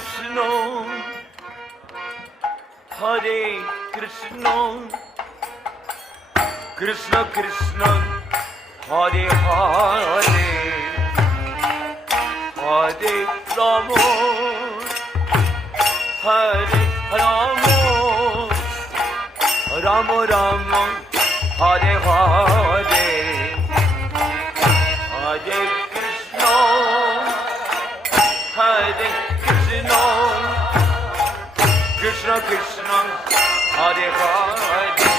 Krishna, Hare Krishna, Krishna Krishna, Hare Hare, Hare Rama, Hare Rama, Rama Rama, Hare Hare, Hare Krishna, Hare Krishna, Krishna Krishna, Hare Hare,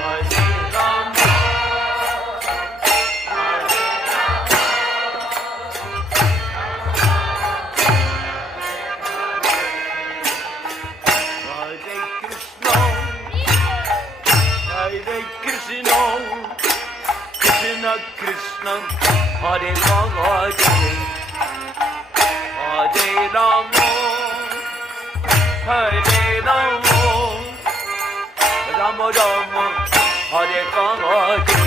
Hare Rama, Hare Krishna, Hare Krishna, Krishna Krishna, Hare Hare, Hare Rama, Hare Rama, Rama Rama, Hare Hare.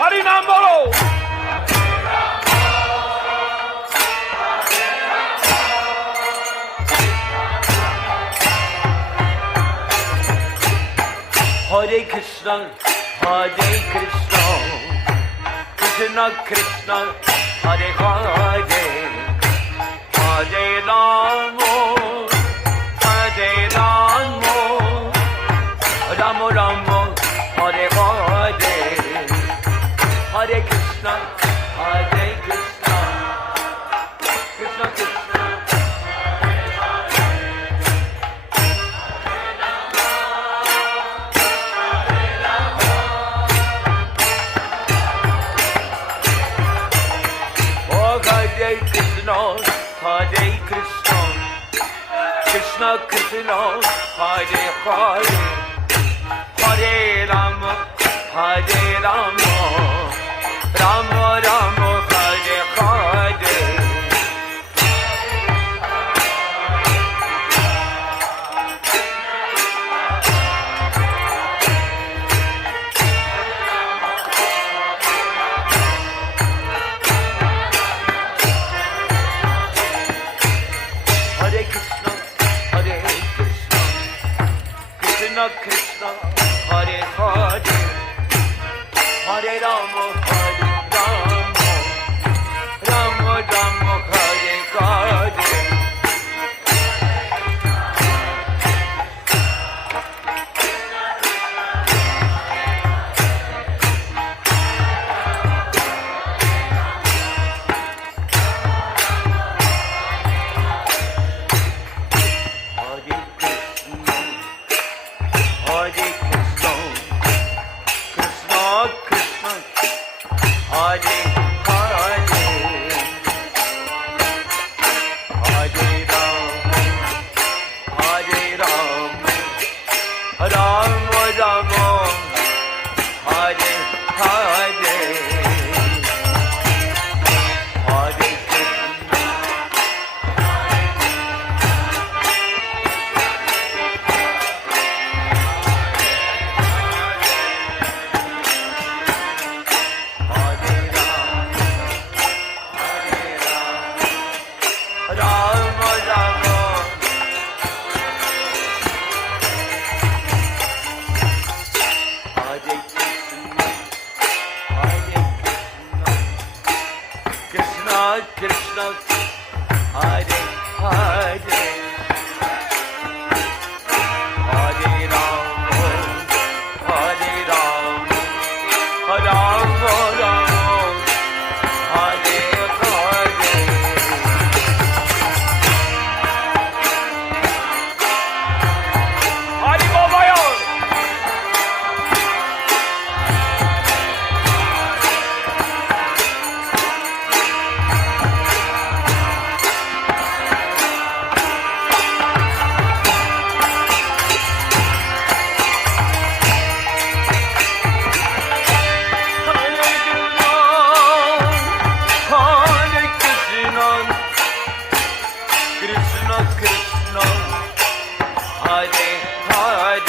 Hari Naam bolo. Hare Krishna, Hare Krishna, Krishna Krishna, Hare Hare, Hare Rama, Hare Rama, Rama Rama, Hare Hare, Hare Krishna, Hare Krishna, Krishna Krishna. Hare Krishna, Hare Krishna, Krishna Krishna, Hare Hare, Hare Rama, Hare Rama, Rama Rama, Hare Hare. Hare Krishna, Hare Krishna, Krishna Krishna, Hare Hare, Hare Rama, Hare Rama, Rama Rama, Hare Hare. Hare Krishna, Krishna Krishna, Hare Hare, Hare Rama, Hare Rama, Rama Rama, Hare Hare, Hare Krishna. Rama Rama, Hare Krishna, Hare Krishna, Krishna Krishna, Hare Hare, Hare Rama, Hare Rama, Rama Rama, Hare Hare. Hare Baba Yo. Krishna Krishna, Hare Hare,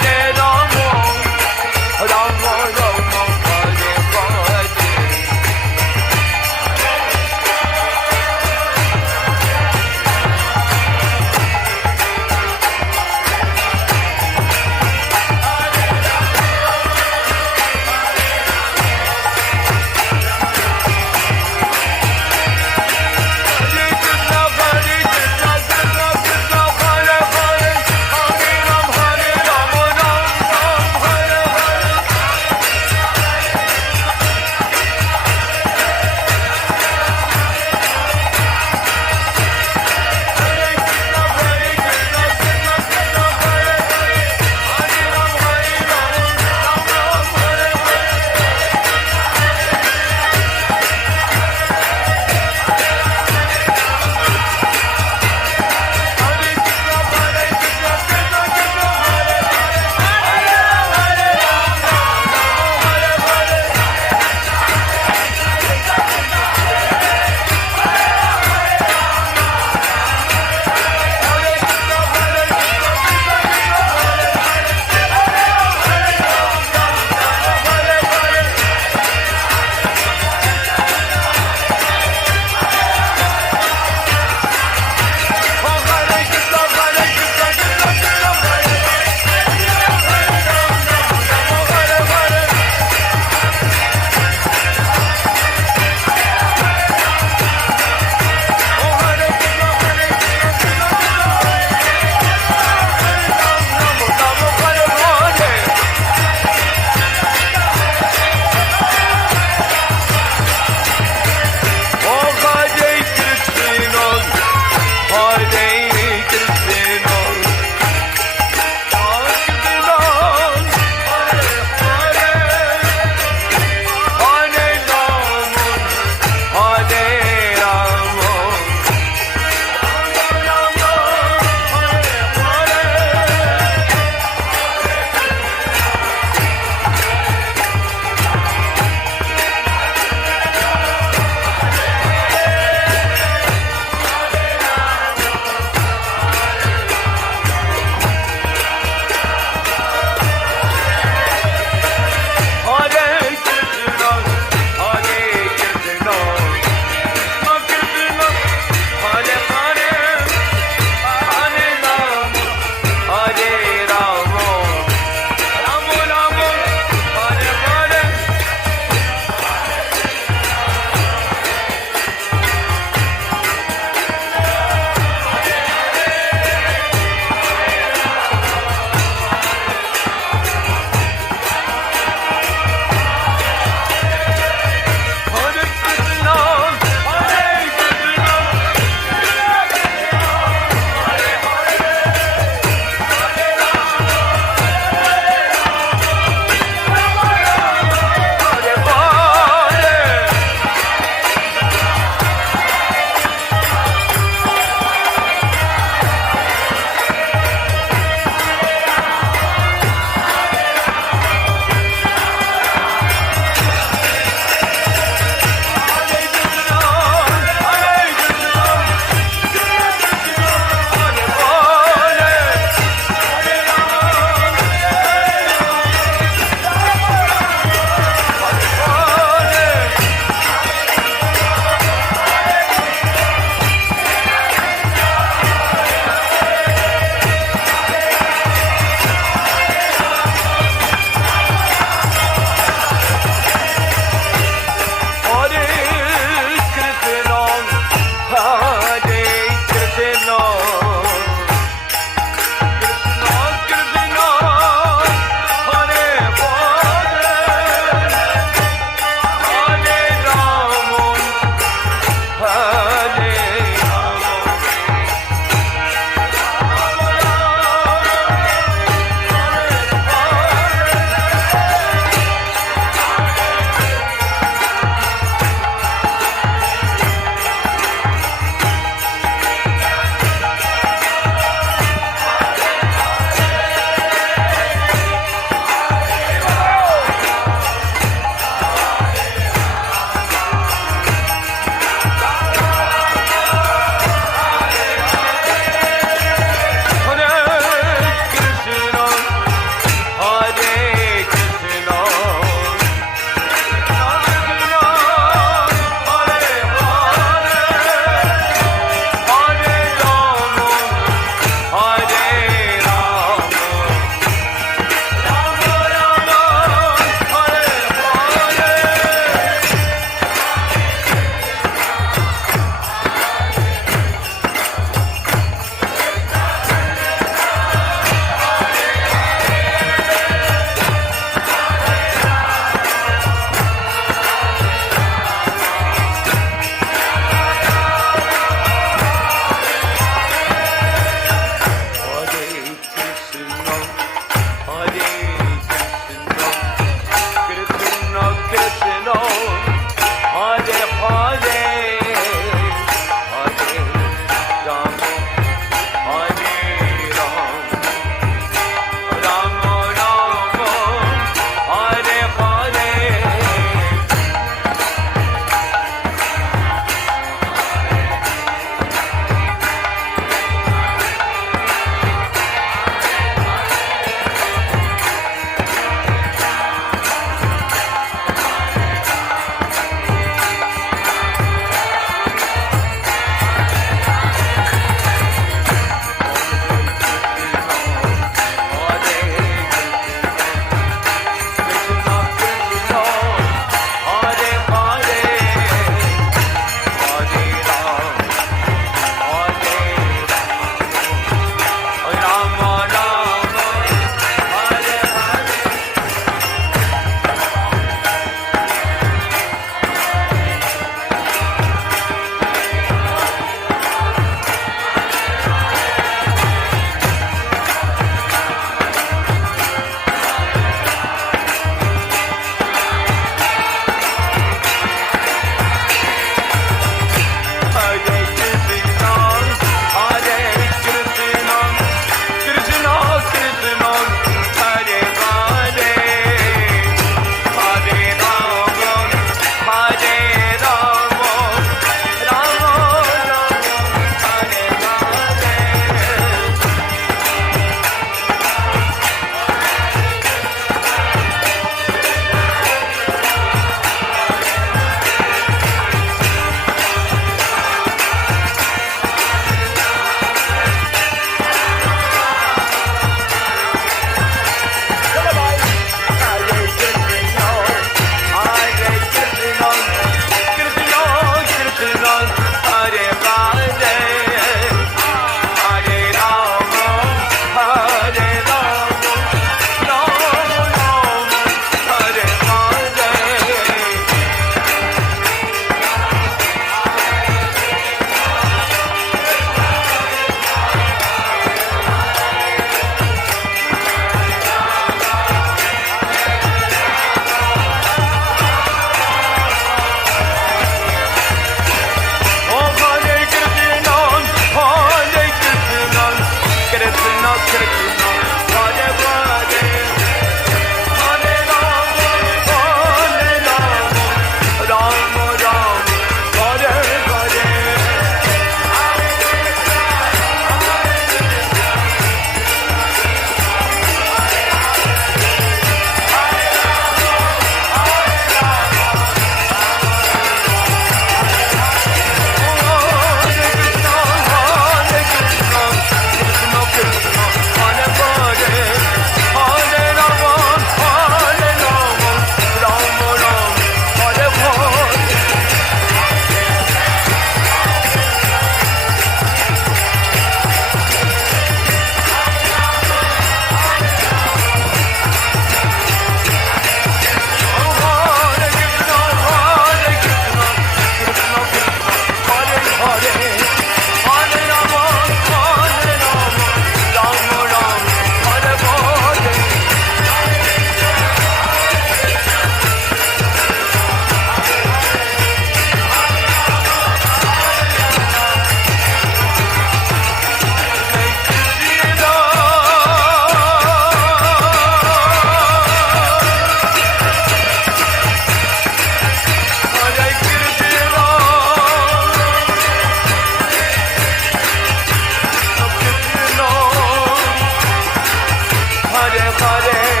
Hare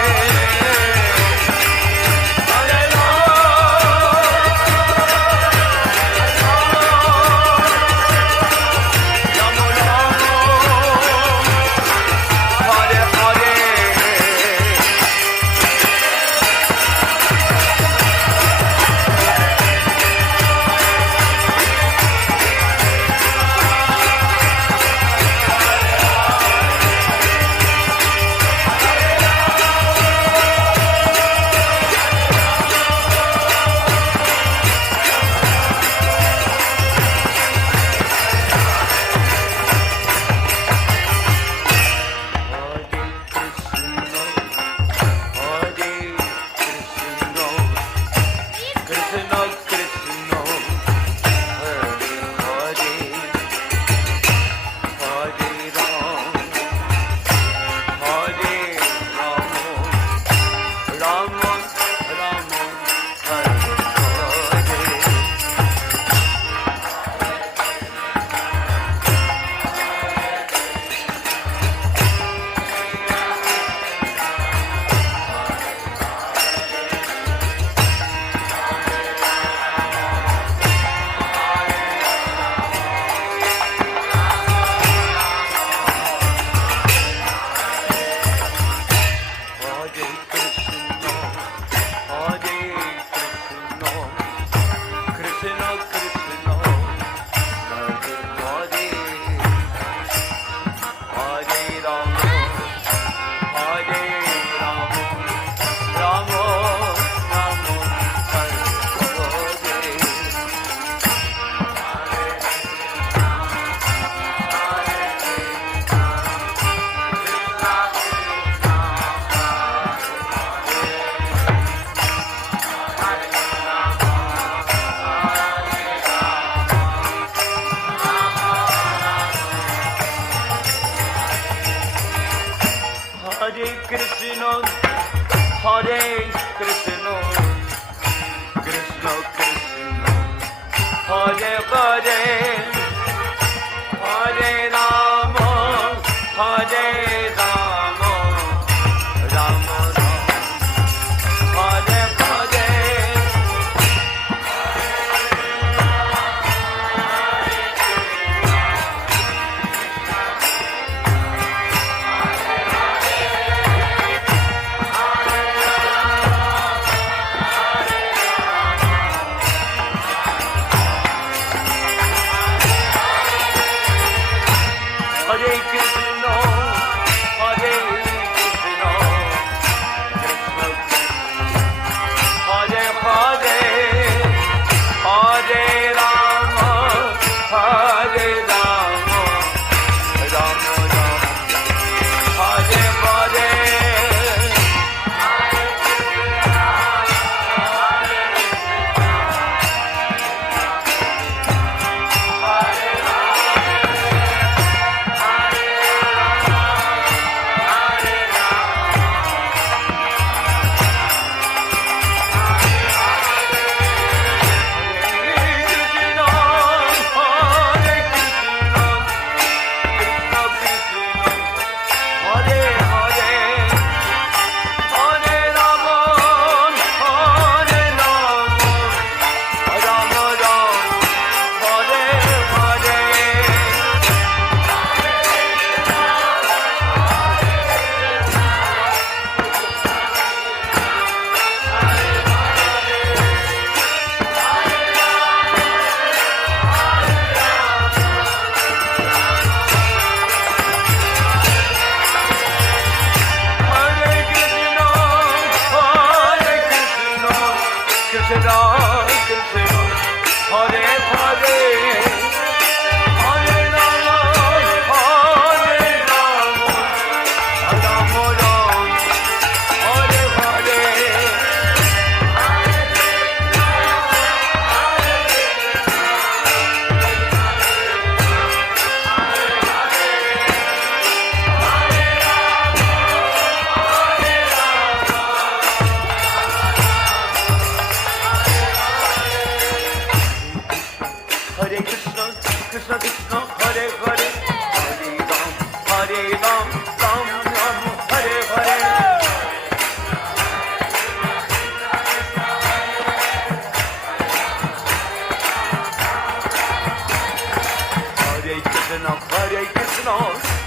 Hare Krishna,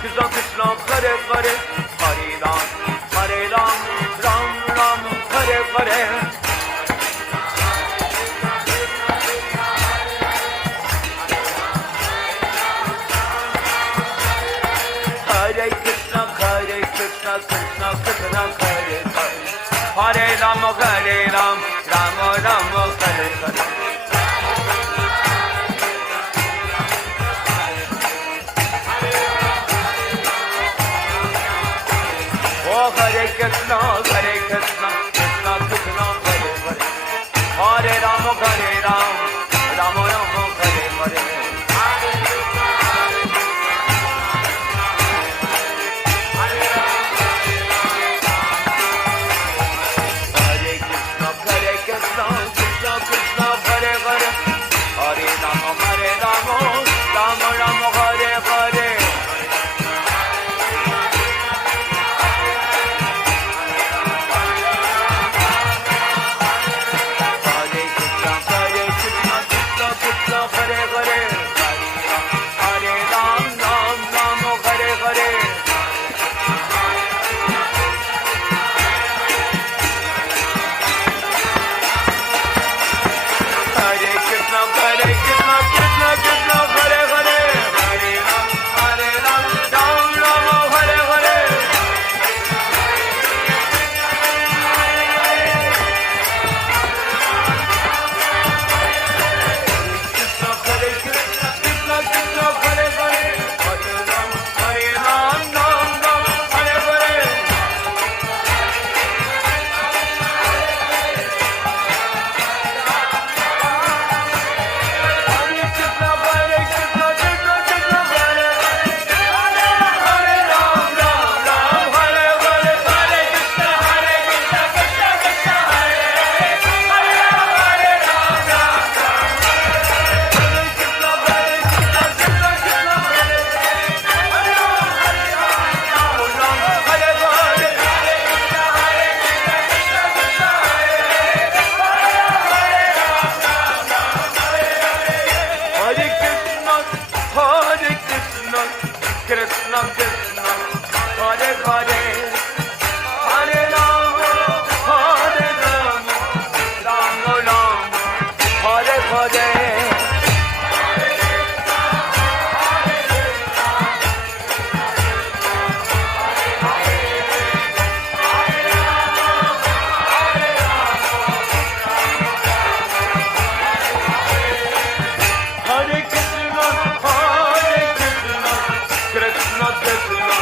Krishna Krishna, Hare Hare, Hare Ram, Hare Ram, Ram Ram, Hare Hare. Hare Krishna, Krishna Krishna, Hare Hare, Hare Ram, Ram Ram, Hare Hare. Oh, Hare Krishna, Krishna Krishna, Hare Hare, Hare Ram, Ram Ram, Hare Hare. Krishna Krishna, Hare Hare, Hare Ram, Ram Ram, Hare Hare. Hare Krishna, Krishna Krishna,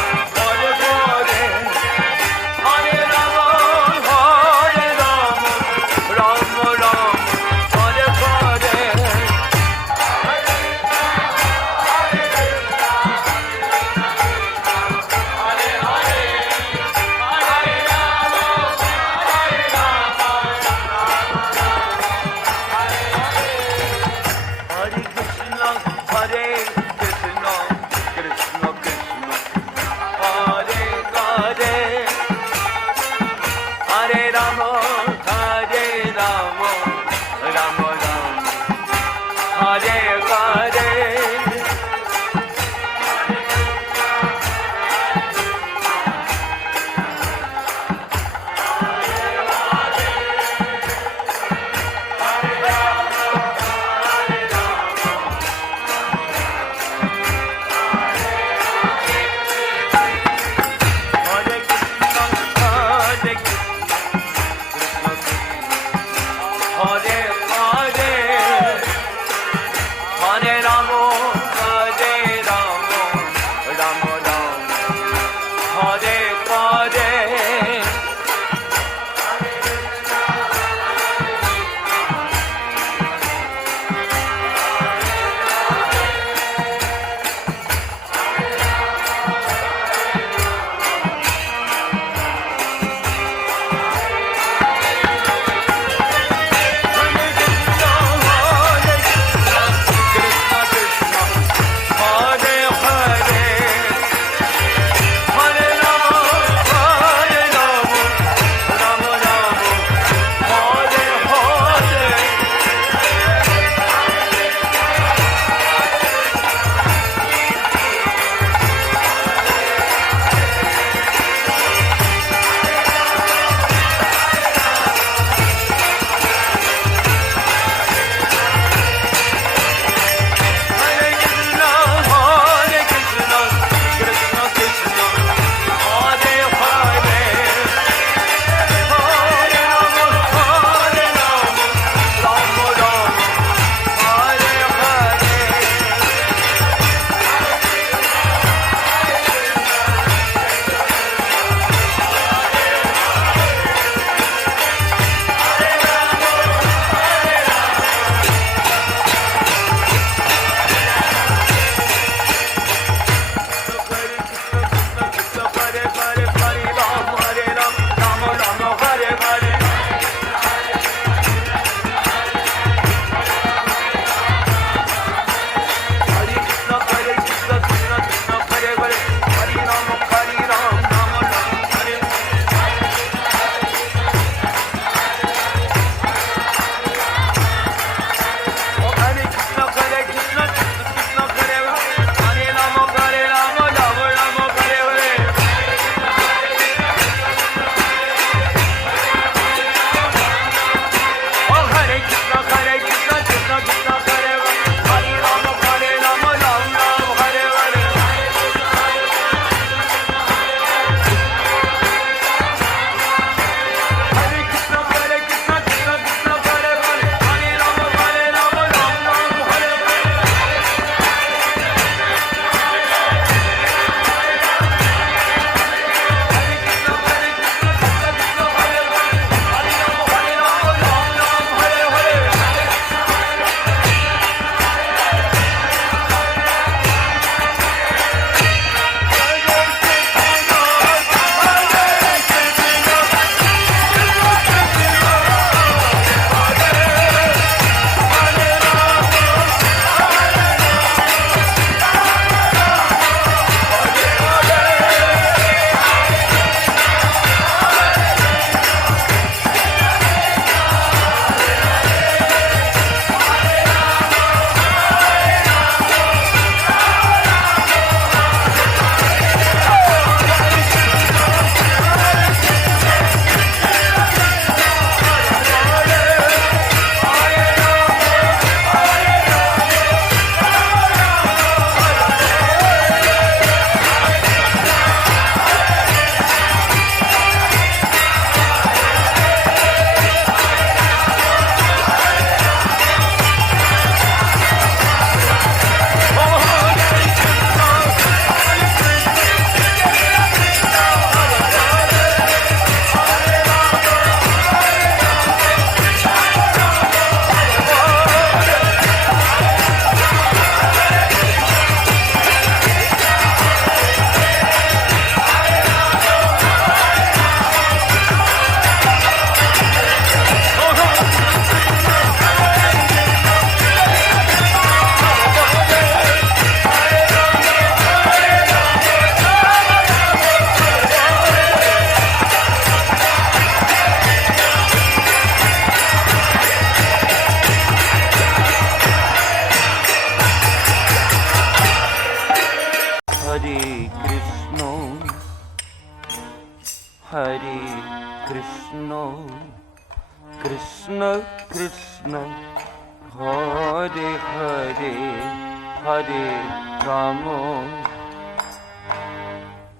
Hare Krishna, Hare Krishna, Krishna Krishna, Hare Hare, Hare Rama,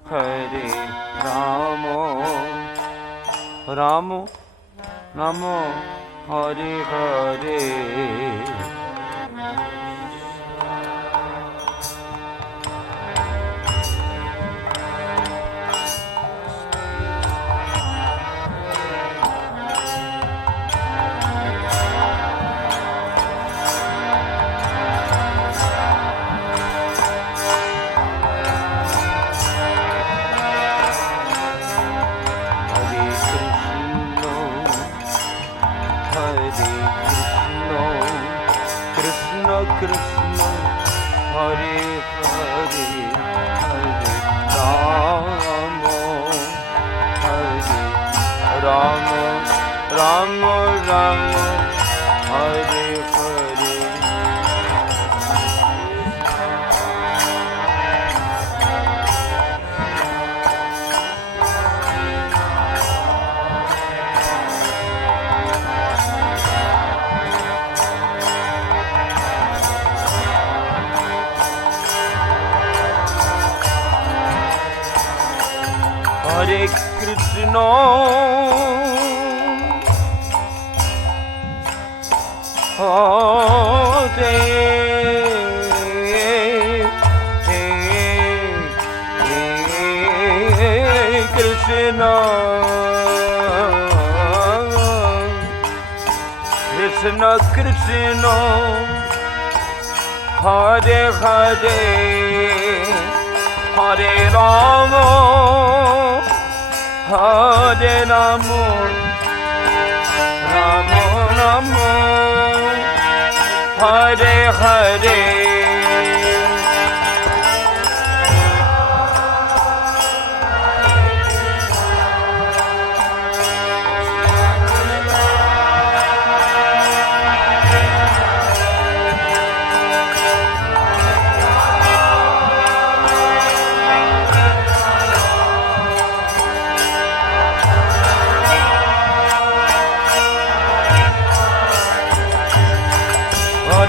Hare Rama, Rama Rama, Hare Hare. Krishna, Hare Hare, Hare Rama, Hare Rama, Rama Rama, Hare Hare. Hare Krishna, Hare Krishna, Krishna Krishna, Hare Hare, Hare Rama, Hare Rama, Rama Rama, Hare Hare.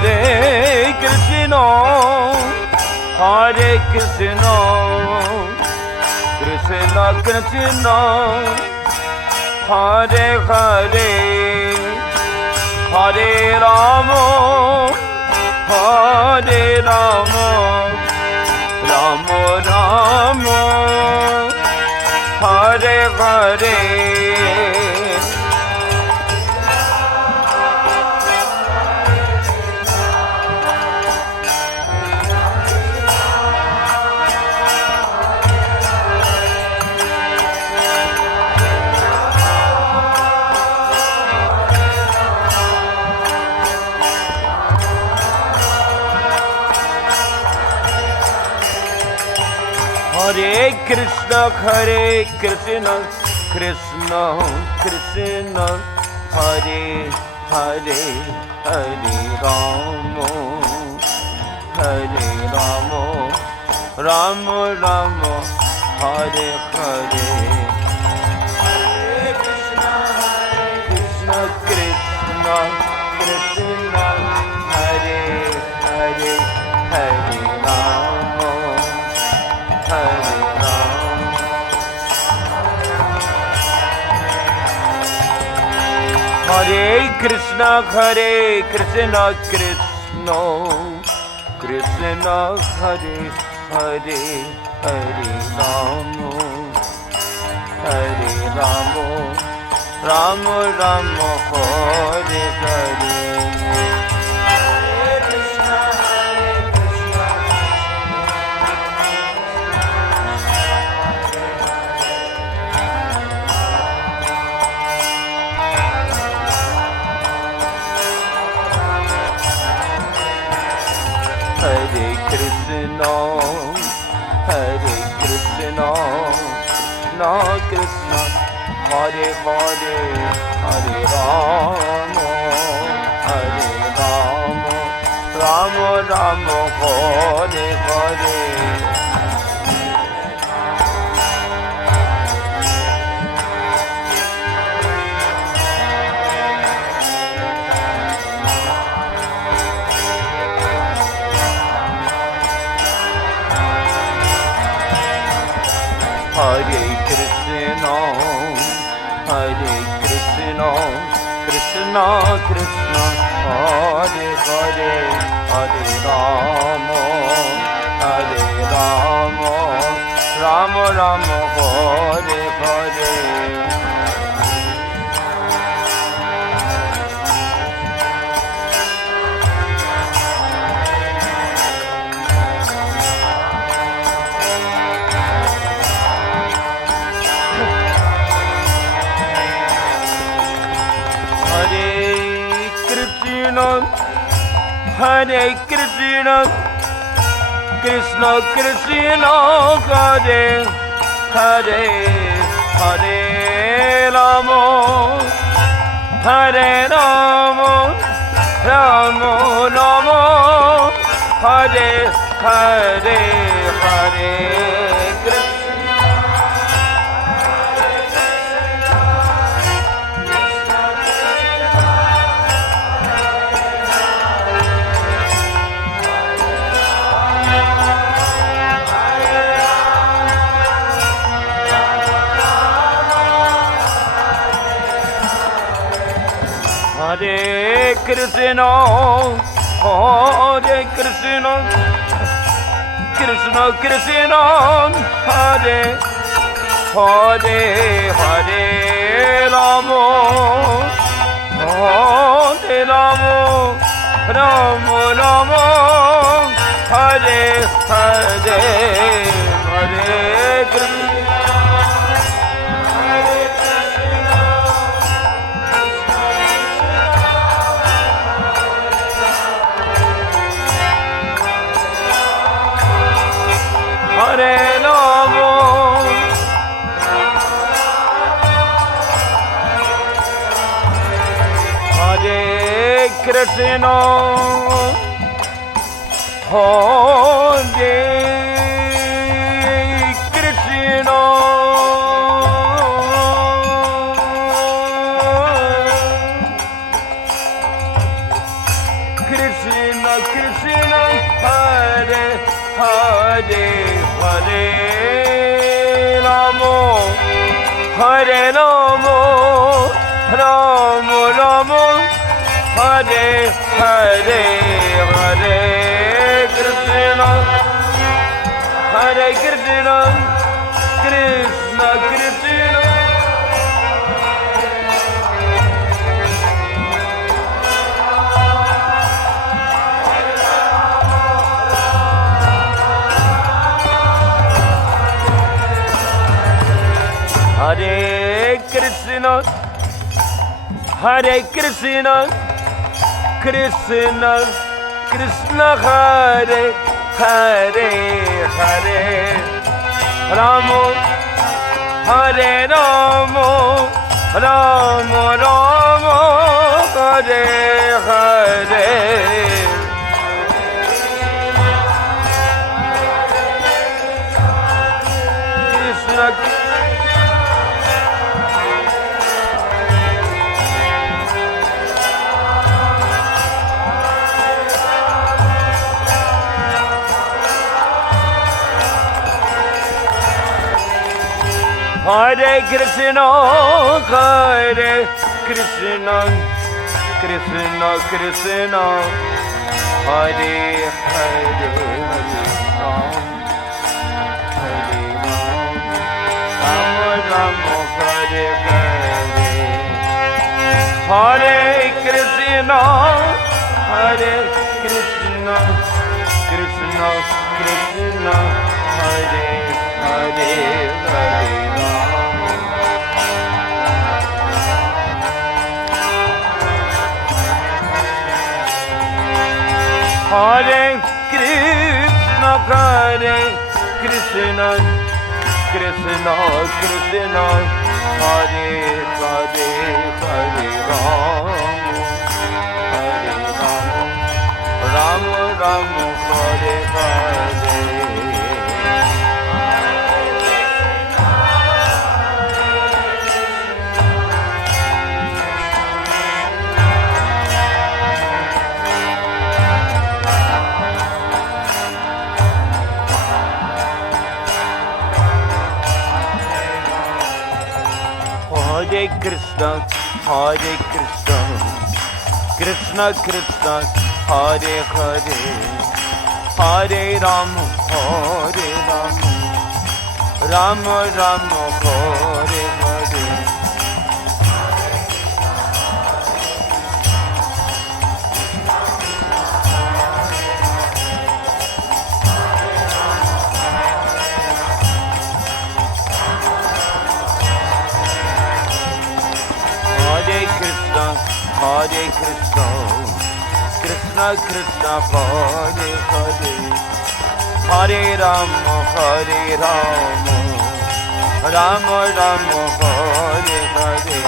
Hare Krishna, Hare Krishna, Krishna Krishna, Hare Hare, Hare Rama, Hare Rama, Rama Rama, Hare Hare. Hare Krishna, Hare Krishna, Krishna Krishna, Hare Hare, Hare Rama, Hare Rama, Rama Rama, Hare Hare. Hare Krishna, Krishna Krishna, Krishna Hare Hare, Hare Rama, Hare Rama. Hare Krishna, Hare Krishna, Krishna Krishna, Hare Hare, Hare Rama, Hare Rama, Rama Rama, Hare Hare. Hare Krishna, Hare Krishna, Krishna Krishna, Hare Hare, Hare Rama, Hare Rama, Rama Rama, Hare Hare. Hare Krishna, Hare Krishna, Krishna Krishna, Hare Hare, Hare Rama, Hare Rama, Rama Rama, Hare Hare. Hare Krishna, Krishna Krishna, Hare Hare, Hare Rama, Hare Rama, Rama Rama, Hare Hare, Hare Krishna, Hare Krishna, Hare Krishna, Krishna Krishna, Hare Hare, Hare Rama, Hare Rama, Rama Rama, Hare Hare, Hare Krishna. Hare Rama, Hare Krishna, Hare Krishna, Krishna Krishna, Hare Hare, Hare Rama, Hare Rama, Rama Rama, Hare Hare, Hare Krishna, Hare Krishna, Krishna Krishna, Hare Krishna, Hare Krishna, Krishna Krishna, Hare Hare, Hare Rama, Hare Rama, Rama Rama, Hare Hare. Krishna Hare Krishna, Hare Krishna, Krishna Krishna, Hare Hare, Hare Ram, Hare Ram, Rama Rama, Hare Hare. Hare Krishna, Hare Krishna, Krishna Krishna, Hare Hare, Hare Ram. Hare Krishna, Hare Krishna, Krishna Krishna, Hare Hare, Hare Ram, Hare Ram, Rama Rama, Hare Hare. Hare Krishna, Krishna Krishna, Hare Hare, Hare Rama, Rama Rama, Hare Hare. Hare Krishna, Krishna Krishna, Hare Hare, Hare Rama, Rama Rama, Hare Hare.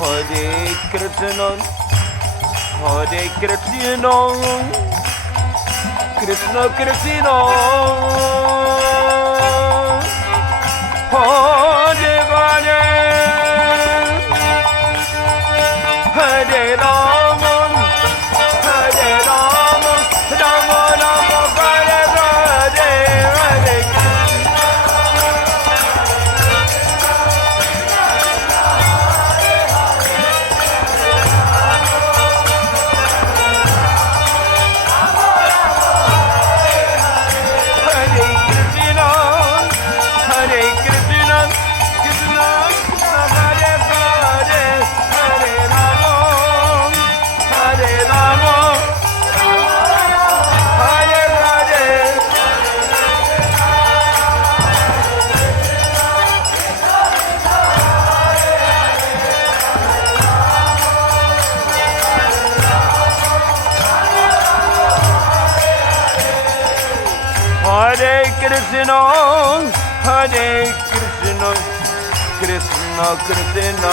Hare Krishna, Krishna Krishna, Hare Hare, Hare Rama, Rama Rama, Hare Hare, Hare Krishna, Hare Krishna, Krishna Krishna,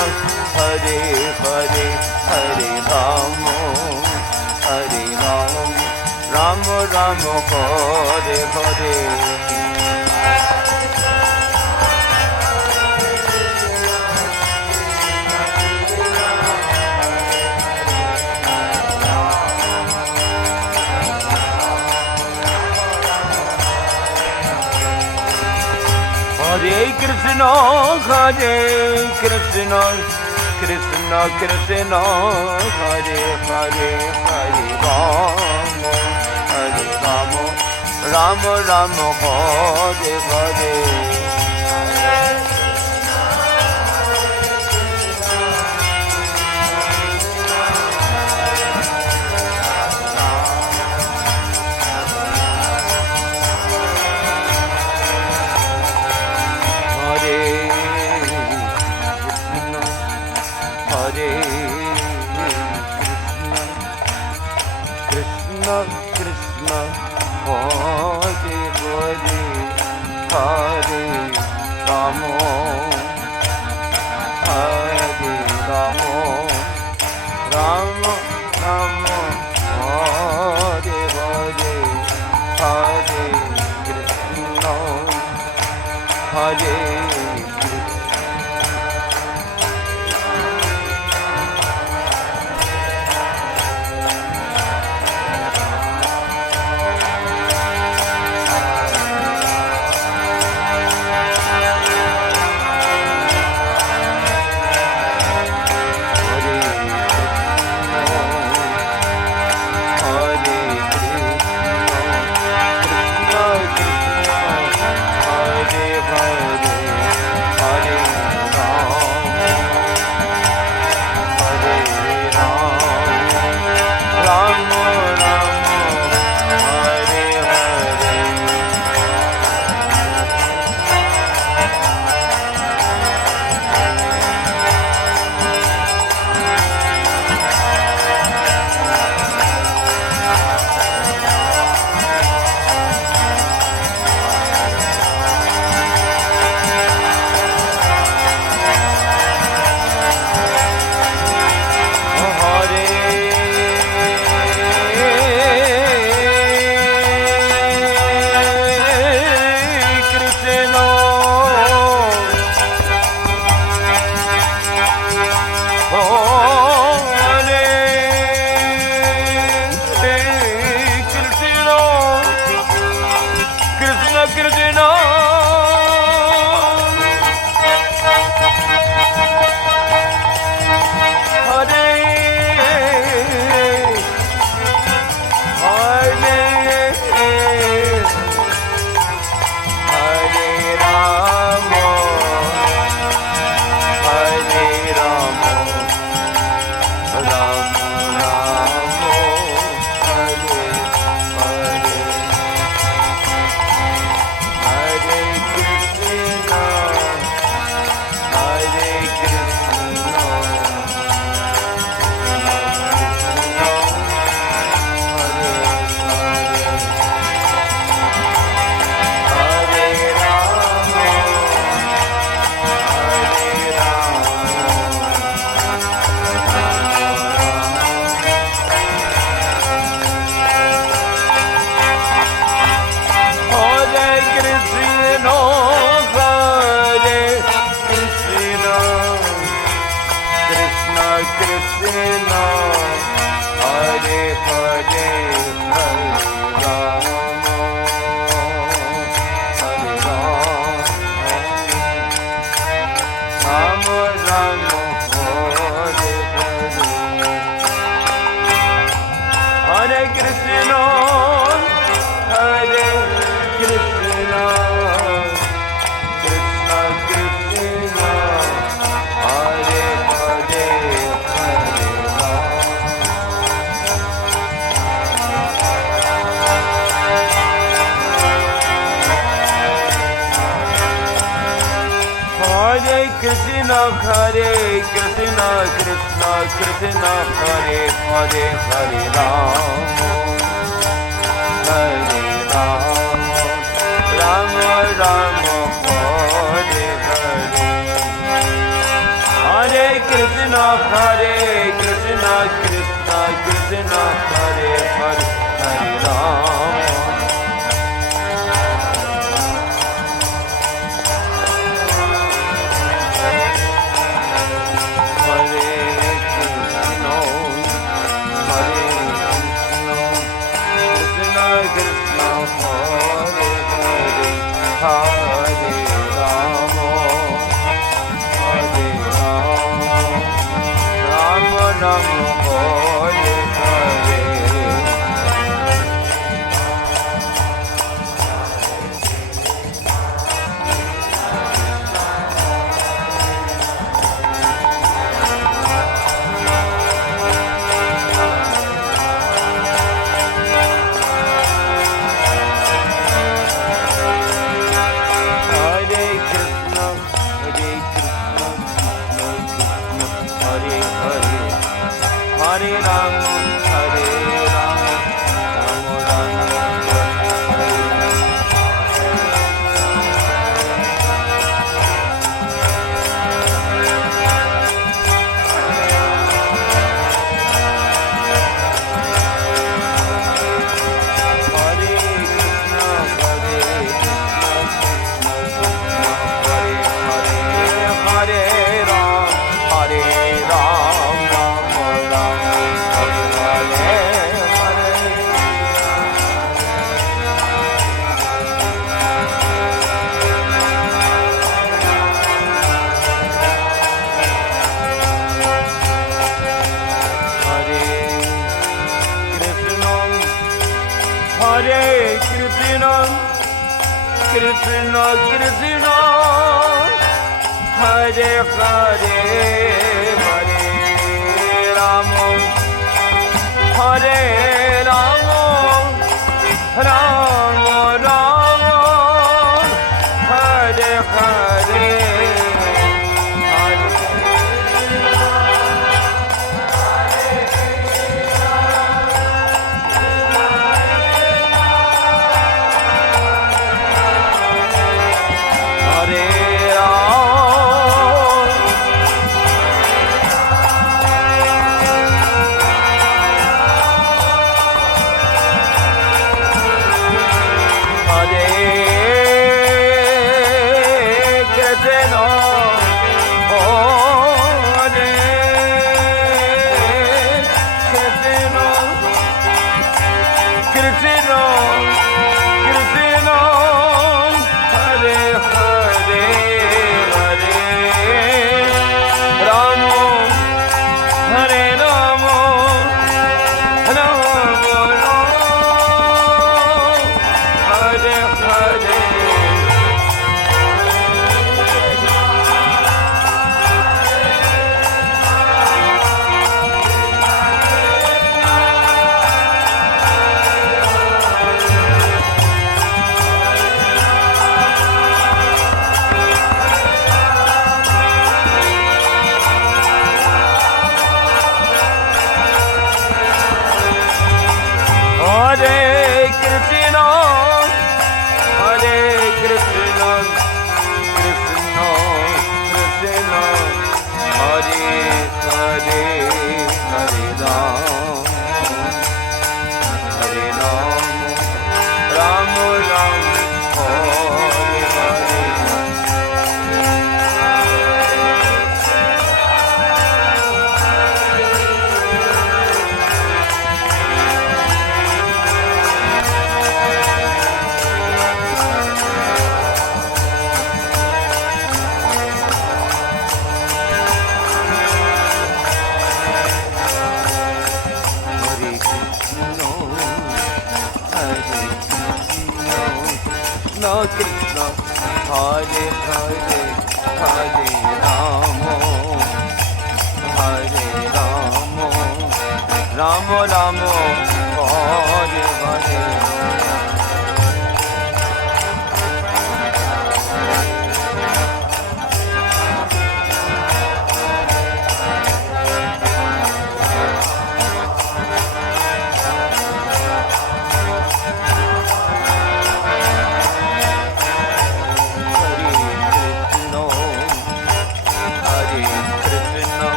Hare Hare, Hare Rama, Rama Rama, Hare Hare. Hare Krishna, Krishna Krishna, Hare Hare, Hare Rama, Rama Rama, Hare Hare. Krishna, Krishna, Hare Hare, Hare Rama, Rama Rama, Hare Hare, Hare Krishna, Hare Hare Hare Krishna Krishna Krishna Hare Hare Hare Rama Hare Rama Rama Rama Hare Hare Hare Krishna Krishna Krishna Hare Hare Hare Rama Krishna Krishna Hare Hare Hare Rama Hare Rama Rama Rama Hare Hare Krishna Hare Hare Hare Rama Hare Rama Rama Rama Hare Hare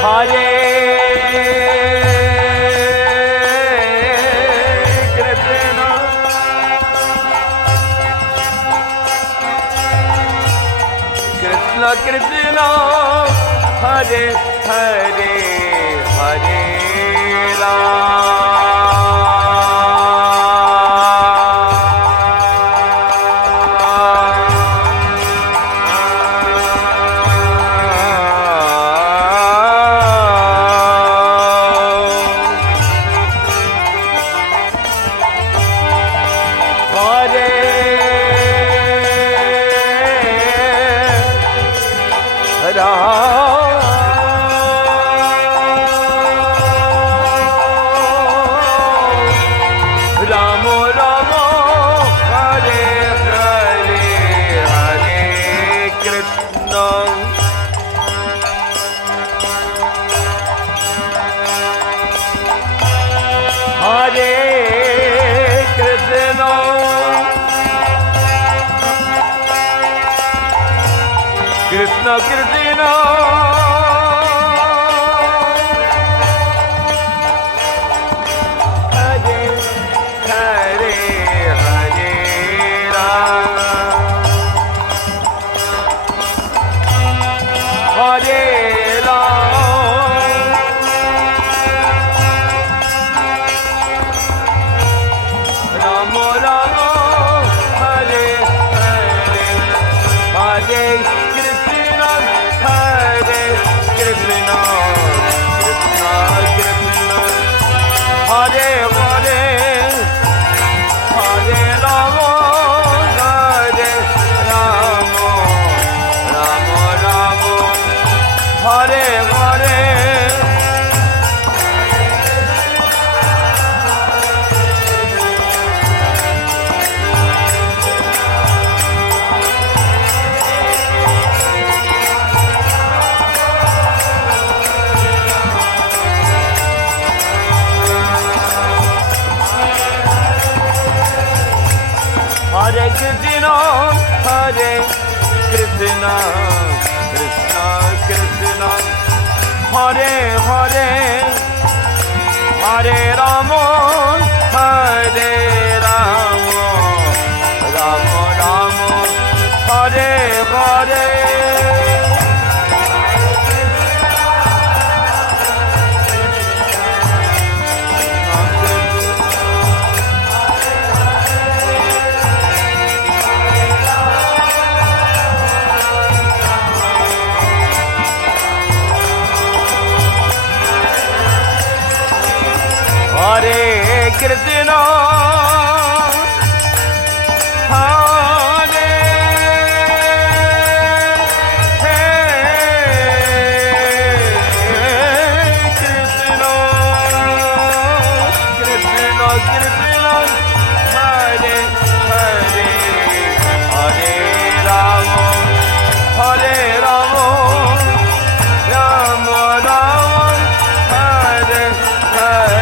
Hare Krishna, Krishna Krishna, Hare Hare, Hare Rama. Krishna Krishna, Hare Hare, Hare Rama, Hare Rama, Rama Rama, Hare Hare, Hare Krishna, Krishna Krishna, Hare Hare, Hare Rama, Hare Rama, Rama Rama, Hare Hare. Hare Krishna, Hare Krishna, Krishna Krishna, Hare Hare, Hare Rama, Hare Rama, Rama Rama, Hare Hare. Hare Krishna, Hare Krishna, Krishna Krishna, Hare Hare, Hare Rama, Hare Rama, Rama Rama, Hare Hare.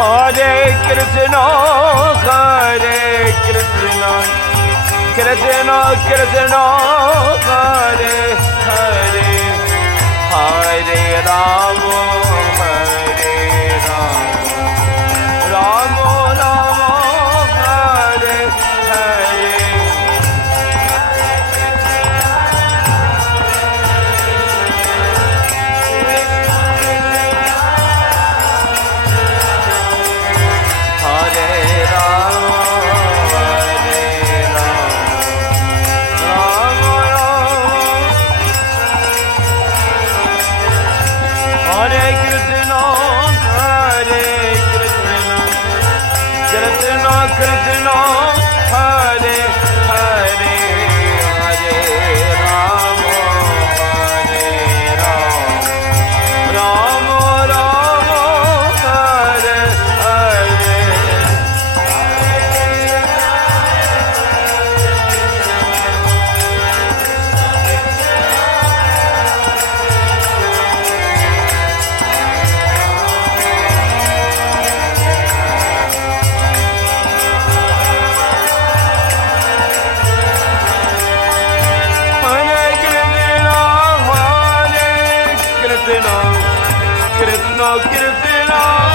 Hare Krishna, Hare Krishna, Krishna Krishna, Hare Hare, Hare Rama, Hare Rama, Rama Rama, Hare Hare. Hare Krishna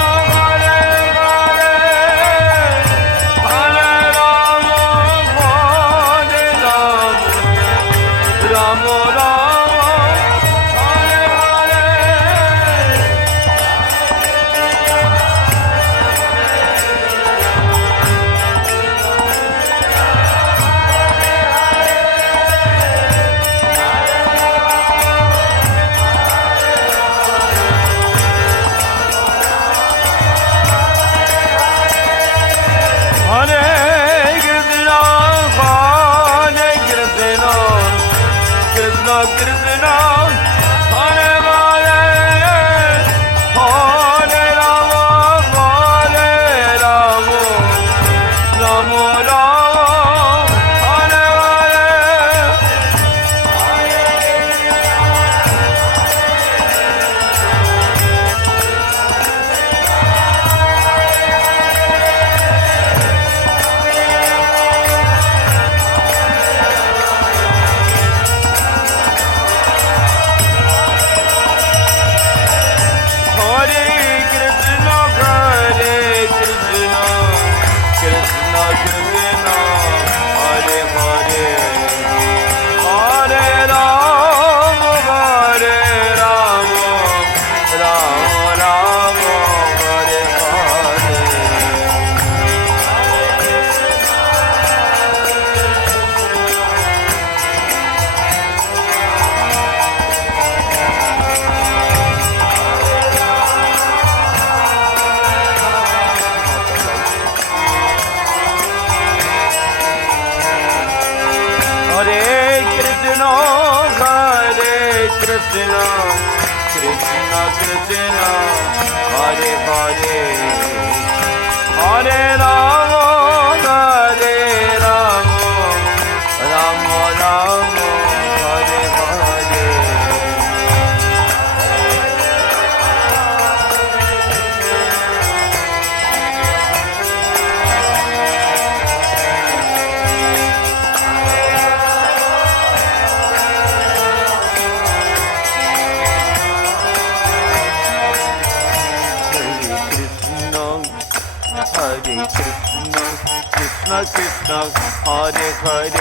Krishna Hare Hare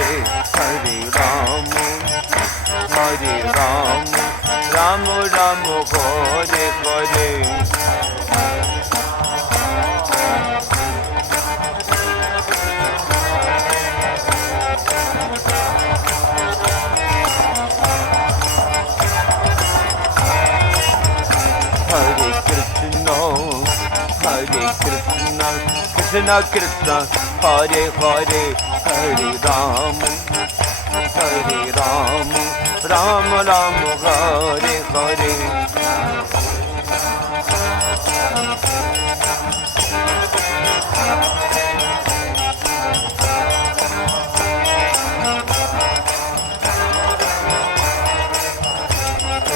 Hare Ram Hare Ram Ram Ram Hare Hare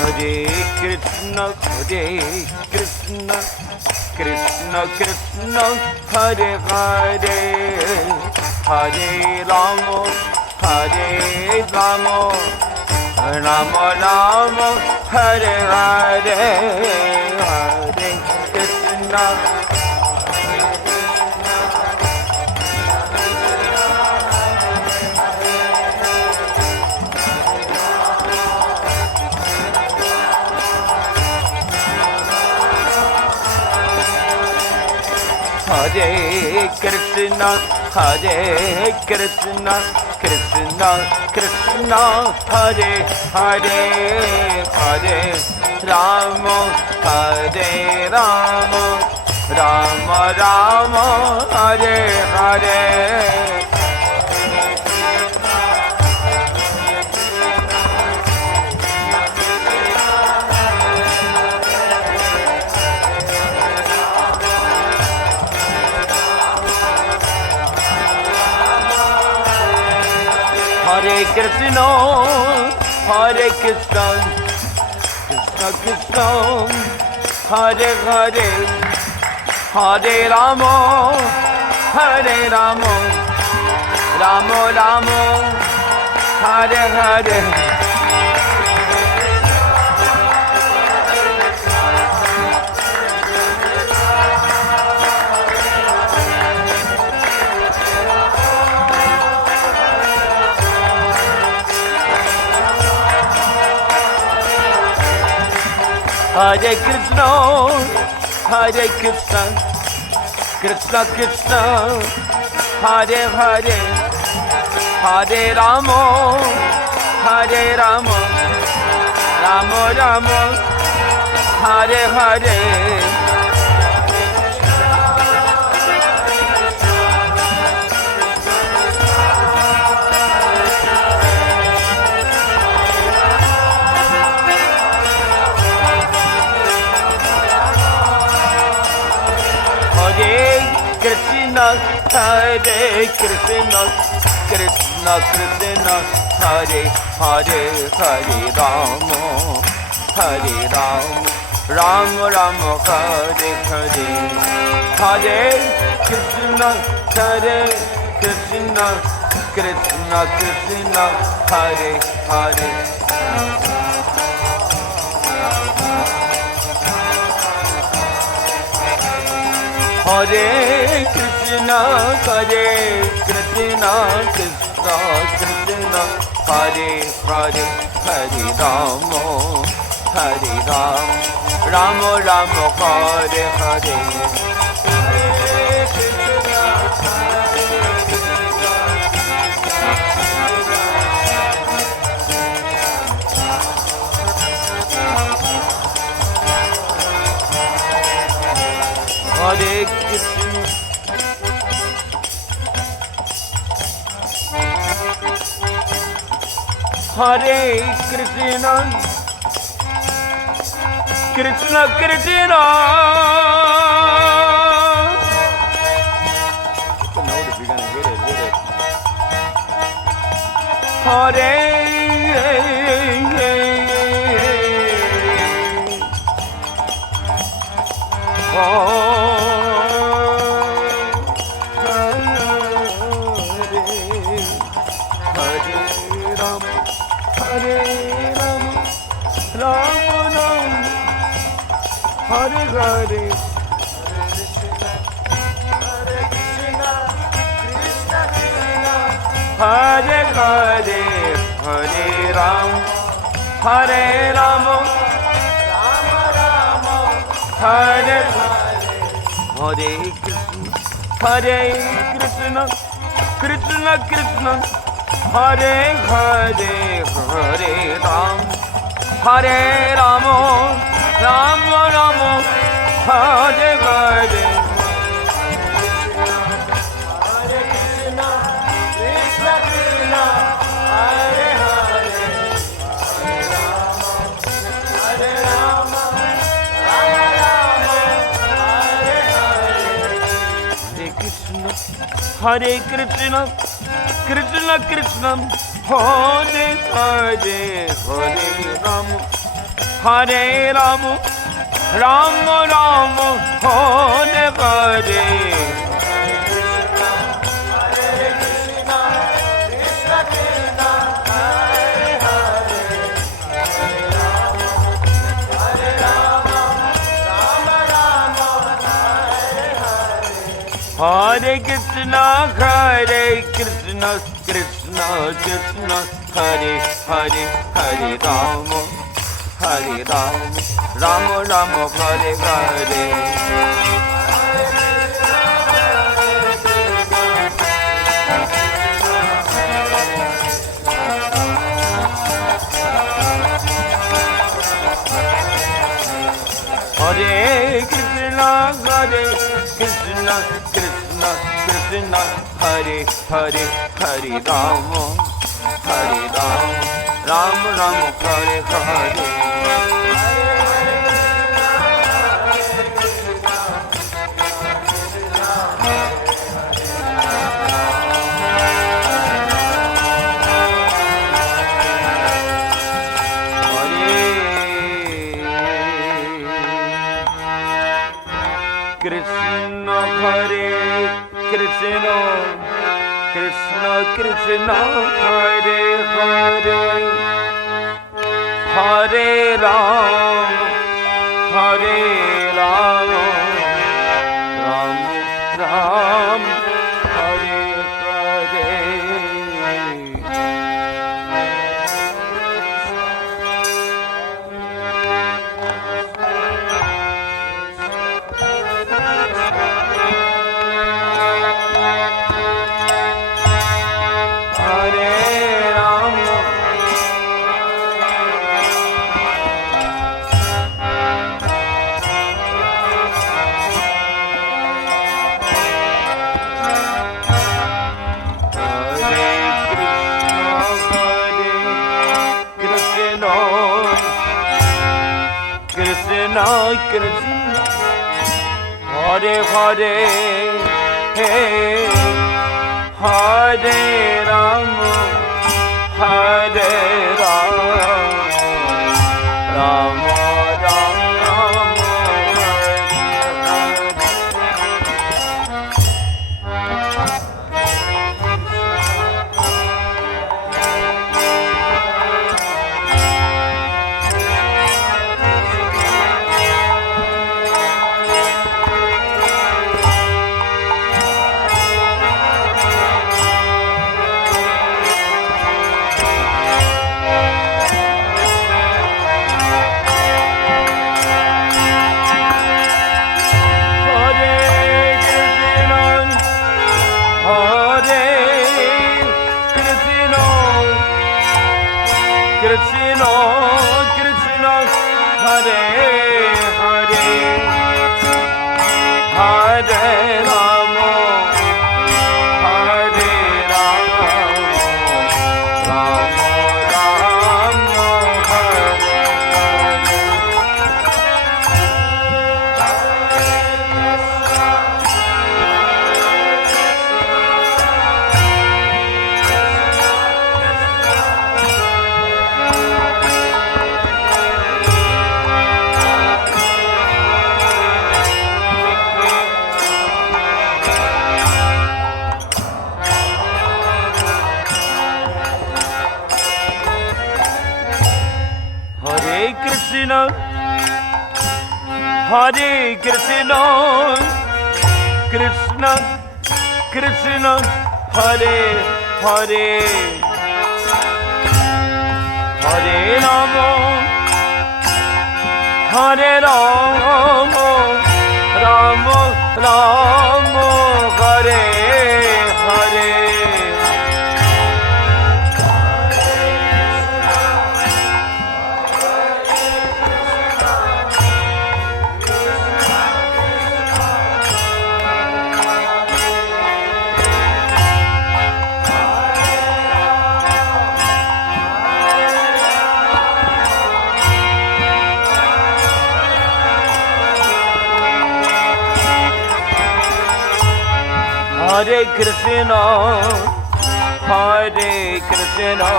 Hare Krishna Krishna Krishna Hare Hare Hare Rama Hare Rama Rama Rama Hare Hare Hare Krishna Hare Krishna Krishna Krishna Hare Hare Hare Rama Hare Rama Rama Rama Hare Hare Hare Krishna Krishna Krishna Hare Hare Hare Rama Hare Rama Rama Rama Hare Hare Hare Krishna, Hare Krishna, Krishna Krishna, Hare Hare, Hare Rama, Hare Rama, Rama Rama, Hare Hare. Krishna, Hare Krishna, Krishna Krishna, Hare Hare, Hare Rama, Hare Rama, Rama Rama, Hare Hare, Hare Krishna, Hare Krishna, Krishna Krishna, Hare Hare. Hare Krishna, Hare Krishna, Krishna Krishna, Hare Hare, Hare Rama, Hare Rama, Rama Rama, Hare Hare. Hare Krishna, Hare Krishna, Krishna Krishna. It's a note if you're gonna hit it. Hare Hare Hare, Hare Hare, Hare Ram, Hare Rama, Rama Rama, Hare Hare, Hare Krishna, Krishna Krishna, Hare Hare, Hare Ram, Hare Rama, Rama Rama, Hare Hare. Hare Krishna, Krishna Krishna, Hare Hare, Hare Rama, Rama Rama, Hare Hare. Hare Krishna, Krishna Krishna, Hare Hare, Hare Rama, Hare Rama, Rama Rama, Hare Hare. Hare Krishna, Krishna Krishna, Hare Hare, Hare Rama, Hare Rama, Rama Rama, Hare Hare. Hare Krishna, Krishna Krishna, Hare Hare, Hare Rama, Hare Rama, Rama Rama, Hare Hare. Hare Krishna, Krishna Krishna, Hare Hare, Hare Rama, Hare Rama, Rama Rama, Hare Hare. Krishna Hare Krishna, Krishna Krishna, Hare Hare, Hare Ram, Hare Ram, Ram Ram, Hare Hare. Krishna Krishna Hare Hare Hare Rama Hare Rama Rama Krishna Krishna Hare Hare Hare Rama Hare Rama Rama Rama Hare Krishna Hare Krishna Krishna Krishna Hare Hare Hare Rama Hare Rama Rama Rama Hare Hare Hare Krishna Hare Krishna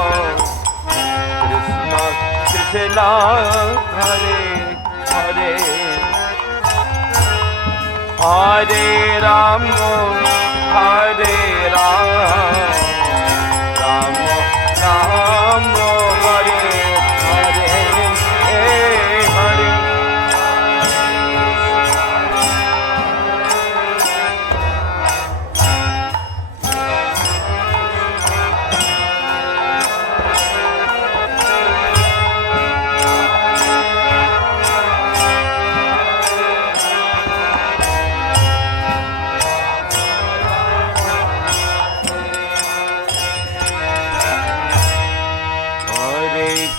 Krishna Krishna Hare Hare Hare Rama Hare Rama Rama Rama Hare Hare Hare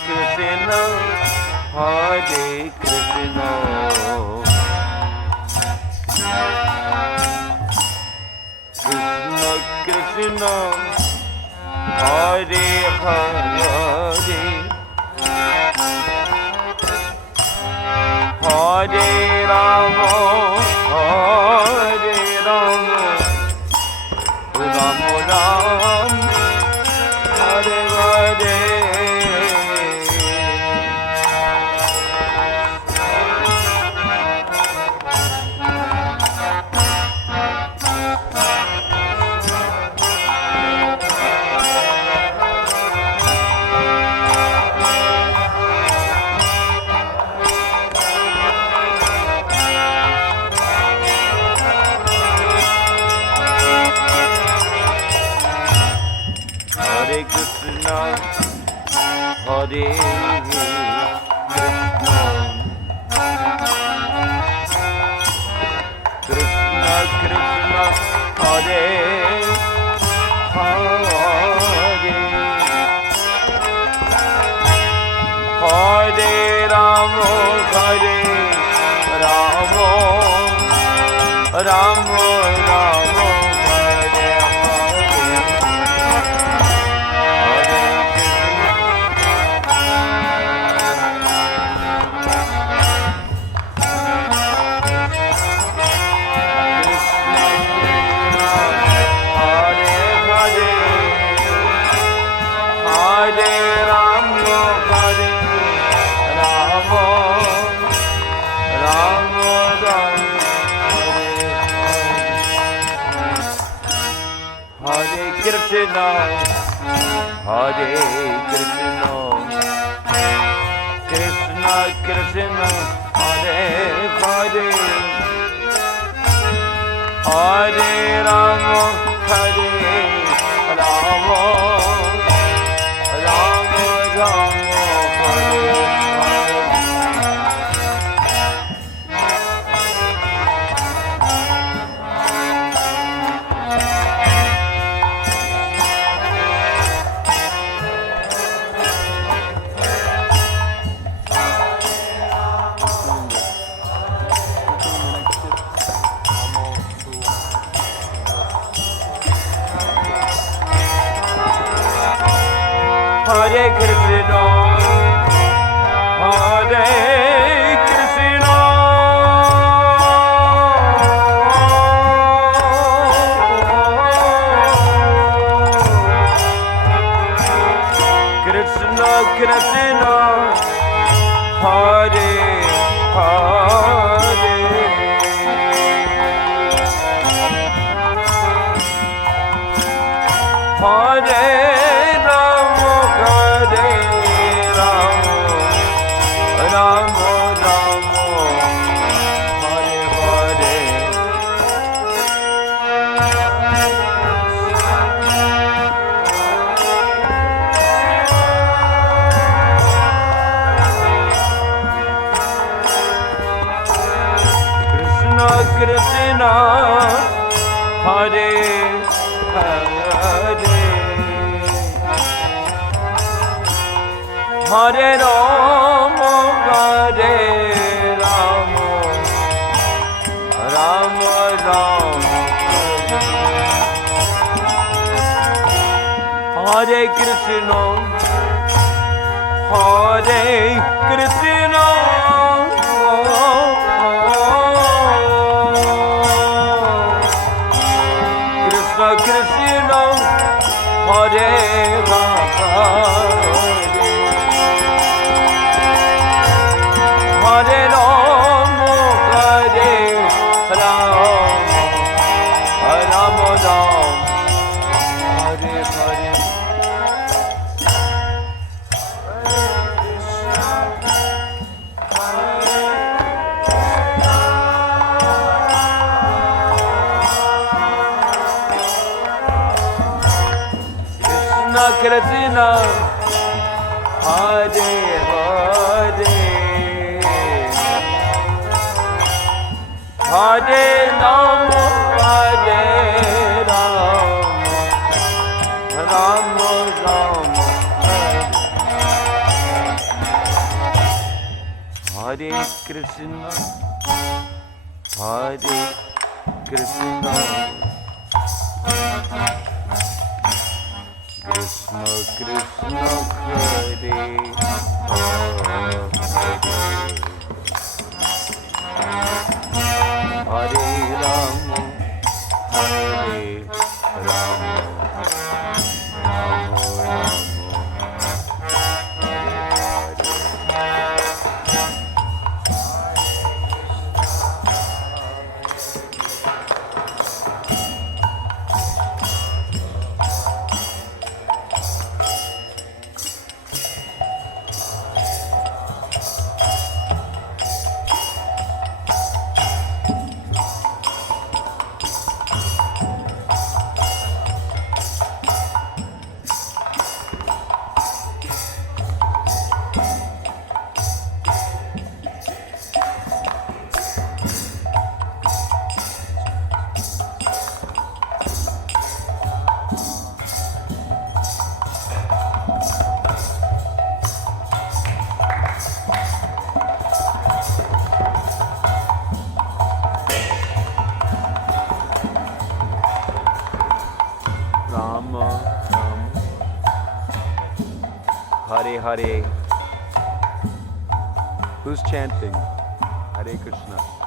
Krishna Hare Hare Hare Rama Hare Rama Rama Rama Hare Hare Krishna Hare Krishna Krishna Krishna Hare Hare Hare Rama Hare Rama Rama Rama Hare Krishna, Hare Krishna, Krishna Krishna, Hare Hare, Hare Rama, Hare Rama, Rama Rama, Hare Hare Krishna, Hare Krishna, Krishna Krishna, Hare Hare, Hare Rama, Hare Rama, Rama Rama, Hare Hare. Krishna Krishna, Hare Hare, Hare Rama, Hare Rama, Rama Rama, Hare Krishna, Hare Krishna, Krishna Krishna, Hare Rama, Hare Rama, Hare Rama, Rama Rama, Hare Hare. Krishna Krishna, Hare Hare, Hare Rama, Hare Rama, Rama Rama, Hare Krishna, Hare Krishna, Krishna Krishna, Hare Hare, Hare Rama, Hare Rama, Rama Rama, Hare Hare. Who's chanting? Hare Krishna.